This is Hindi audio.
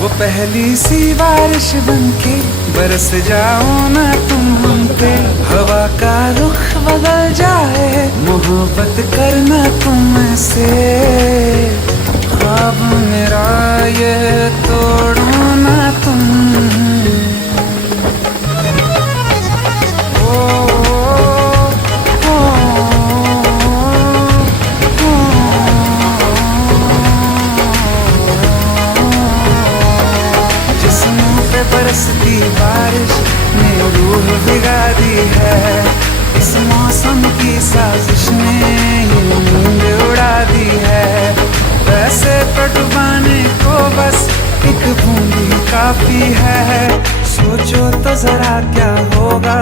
वो पहली सी बारिश बनके बरस जाओ ना तुम हम पे, हवा का रुख बदल जाए, मोहब्बत करना तुमसे। ख्वाब मेरा ये तोड़ो ना तुम। बरसती बारिश ने रूह भिगा दी है, इस मौसम की साजिश ने ये नींद उड़ा दी है। वैसे तो डुबाने को बस एक बूंदी काफी है, सोचो तो जरा क्या होगा।